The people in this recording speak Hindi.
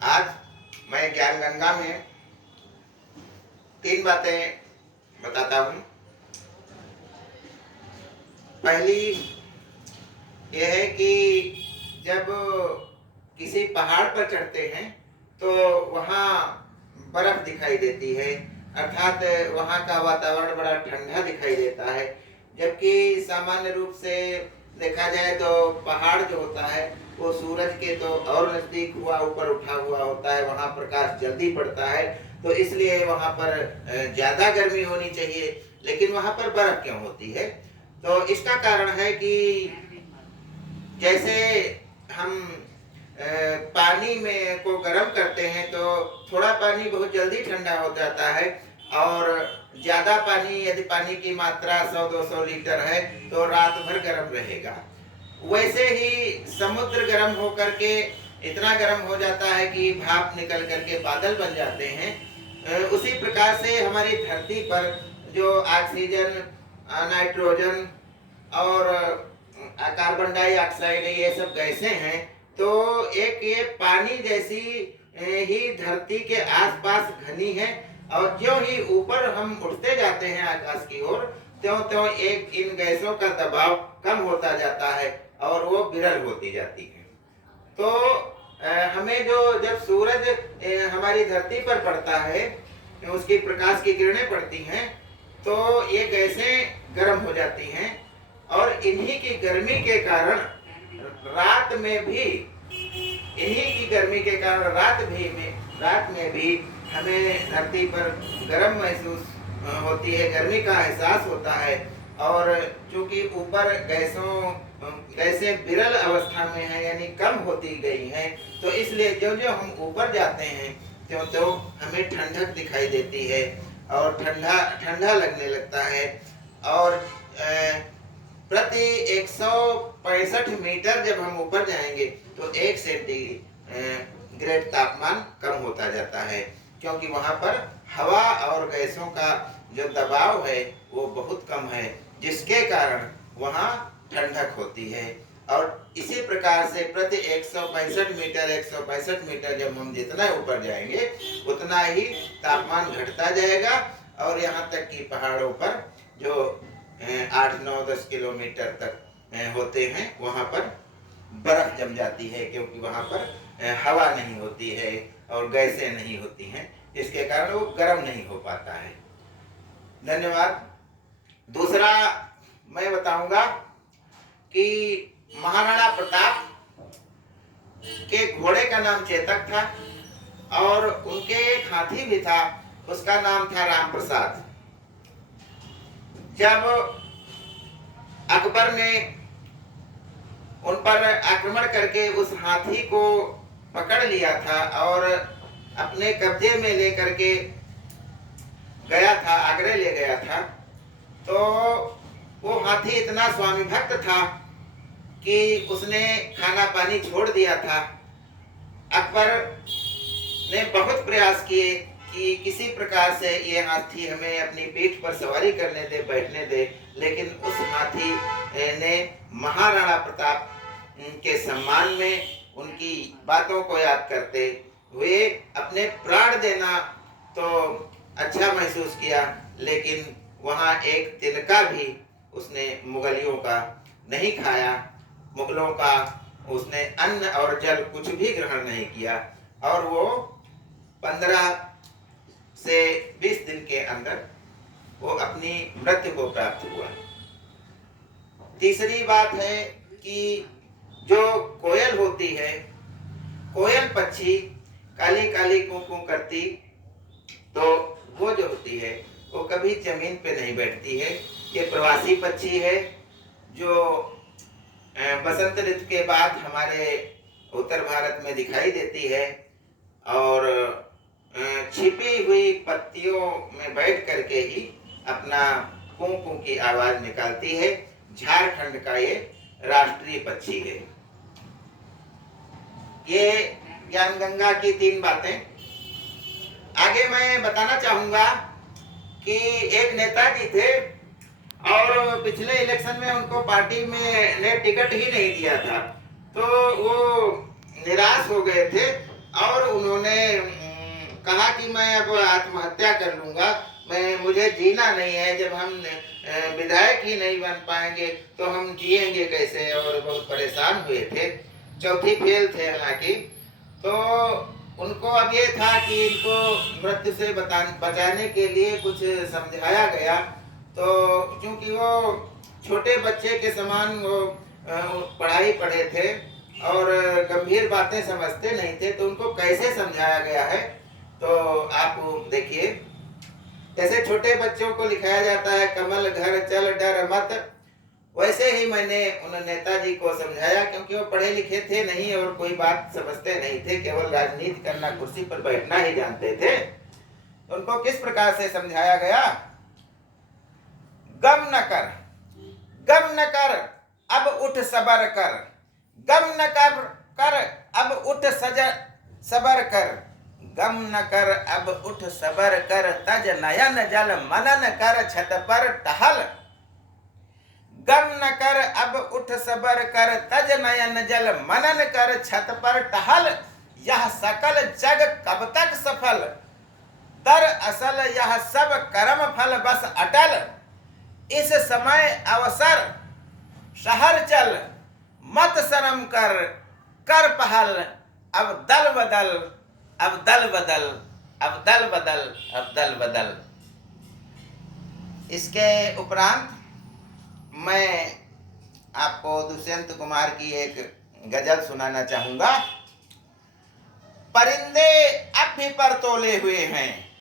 आज मैं ज्ञान गंगा में 3 बातें बताता हूँ। पहली यह है कि जब किसी पहाड़ पर चढ़ते हैं तो वहाँ बर्फ दिखाई देती है, अर्थात वहाँ का वातावरण बड़ा ठंडा दिखाई देता है। जबकि सामान्य रूप से देखा जाए तो पहाड़ जो होता है वो सूरज के तो और नज़दीक हुआ, ऊपर उठा हुआ होता है, वहाँ प्रकाश जल्दी पड़ता है, तो इसलिए वहाँ पर ज़्यादा गर्मी होनी चाहिए। लेकिन वहाँ पर बर्फ क्यों होती है? तो इसका कारण है कि जैसे हम पानी में को गर्म करते हैं तो थोड़ा पानी बहुत जल्दी ठंडा हो जाता है, और ज़्यादा पानी, यदि पानी की मात्रा 100-200 लीटर है तो रात भर गर्म रहेगा। वैसे ही समुद्र गर्म होकर के इतना गर्म हो जाता है कि भाप निकल करके बादल बन जाते हैं। उसी प्रकार से हमारी धरती पर जो ऑक्सीजन, नाइट्रोजन और कार्बन डाइऑक्साइड, ये सब गैसें हैं, तो एक ये पानी जैसी ही धरती के आसपास घनी है, और ज्यों ही ऊपर हम उठते जाते हैं आकाश की ओर, त्यों त्यों एक इन गैसों का दबाव कम होता जाता है और वो विरल होती जाती है। तो हमें जो जब सूरज हमारी धरती पर पड़ता है, उसकी प्रकाश की किरणें पड़ती हैं, तो ये गैसें गर्म हो जाती हैं, और इन्हीं की गर्मी के कारण रात में भी इन्हीं की गर्मी के कारण रात में भी हमें धरती पर गर्म महसूस होती है, गर्मी का एहसास होता है। और चूंकि ऊपर गैसें विरल अवस्था में हैं, यानी कम होती गई हैं, तो इसलिए जो जो हम ऊपर जाते हैं त्यों त्यों हमें ठंडक दिखाई देती है और ठंडा ठंडा लगने लगता है। और प्रति 165 मीटर जब हम ऊपर जाएंगे तो 1 सेंटीग्रेड तापमान कम होता जाता है, क्योंकि वहाँ पर हवा और गैसों का जो दबाव है वो बहुत कम है, जिसके कारण वहाँ ठंडक होती है। और इसी प्रकार से प्रति 165 मीटर जब हम जितना ऊपर जाएंगे उतना ही तापमान घटता जाएगा, और यहाँ तक कि पहाड़ों पर जो 8-9-10 किलोमीटर तक होते हैं वहाँ पर बर्फ जम जाती है, क्योंकि वहाँ पर हवा नहीं होती है और गैसें नहीं होती हैं, इसके कारण वो गर्म नहीं हो पाता है। धन्यवाद। दूसरा मैं बताऊंगा कि महाराणा प्रताप के घोड़े का नाम चेतक था, और उनके एक हाथी भी था, उसका नाम था राम प्रसाद। जब अकबर ने उन पर आक्रमण करके उस हाथी को पकड़ लिया था और अपने कब्जे में लेकर के गया था, आगरे ले गया था, तो वो हाथी इतना स्वामी भक्त था कि उसने खाना पानी छोड़ दिया था। अकबर ने बहुत प्रयास किए कि किसी प्रकार से ये हाथी हमें अपनी पीठ पर सवारी करने दे, बैठने दे, लेकिन उस हाथी ने महाराणा प्रताप के सम्मान में उनकी बातों को याद करते हुए अपने प्राण देना तो अच्छा महसूस किया, लेकिन वहाँ एक तिनका भी उसने मुगलियों का नहीं खाया, मुगलों का उसने अन्न और जल कुछ भी ग्रहण नहीं किया, और वो 15 से 20 दिन के अंदर वो अपनी मृत्यु को प्राप्त हुआ। तीसरी बात है कि जो कोयल होती है, कोयल पक्षी काली काली कू कू करती, तो वो जो होती है वो कभी जमीन पे नहीं बैठती है। ये प्रवासी पक्षी है जो बसंत ऋतु के बाद हमारे उत्तर भारत में दिखाई देती है, और छिपी हुई पत्तियों में बैठ करके ही अपना कू कू की आवाज निकालती है। झारखंड का ये राष्ट्रीय पक्षी है। ये ज्ञान गंगा की 3 बातें। आगे मैं बताना चाहूंगा कि एक नेताजी थे, और पिछले इलेक्शन में उनको पार्टी में ने टिकट ही नहीं दिया था, तो वो निराश हो गए थे, और उन्होंने कि मैं अब आत्महत्या कर लूंगा, मुझे जीना नहीं है। जब हम विधायक ही नहीं बन पाएंगे तो हम जिएंगे कैसे, और बहुत परेशान हुए थे। चौथी फेल थे हालांकि। तो उनको अब ये था कि इनको मृत्यु से बचाने के लिए कुछ समझाया गया। तो क्योंकि वो छोटे बच्चे के समान वो पढ़ाई पढ़े थे और गंभीर बातें समझते नहीं थे, तो उनको कैसे समझाया गया है तो आप देखिए। जैसे छोटे बच्चों को लिखाया जाता है कमल घर चल डर मत, वैसे ही मैंने उन नेताजी को समझाया, क्योंकि वो पढ़े लिखे थे नहीं और कोई बात समझते नहीं थे, केवल राजनीति करना, कुर्सी पर बैठना ही जानते थे। उनको किस प्रकार से समझाया गया? गम न कर, गम न कर, अब उठ सबर कर, गम न कर अब उठ सबर कर, गम न कर अब उठ सबर कर, तज नयन जल मनन कर छत पर टहल। गम न कर अब उठ सबर कर, तज नयन जल मनन कर छत पर टहल। यह सकल जग कब तक सफल, दर असल यह सब कर्म फल बस अटल। इस समय अवसर शहर चल, मत शर्म कर, कर पहल। अब दल बदल, अब दल बदल, अब दल बदल, अब दल बदल। इसके उपरांत मैं आपको दुष्यंत कुमार की एक गजल सुनाना चाहूंगा। परिंदे अब भी पर तोले हुए हैं,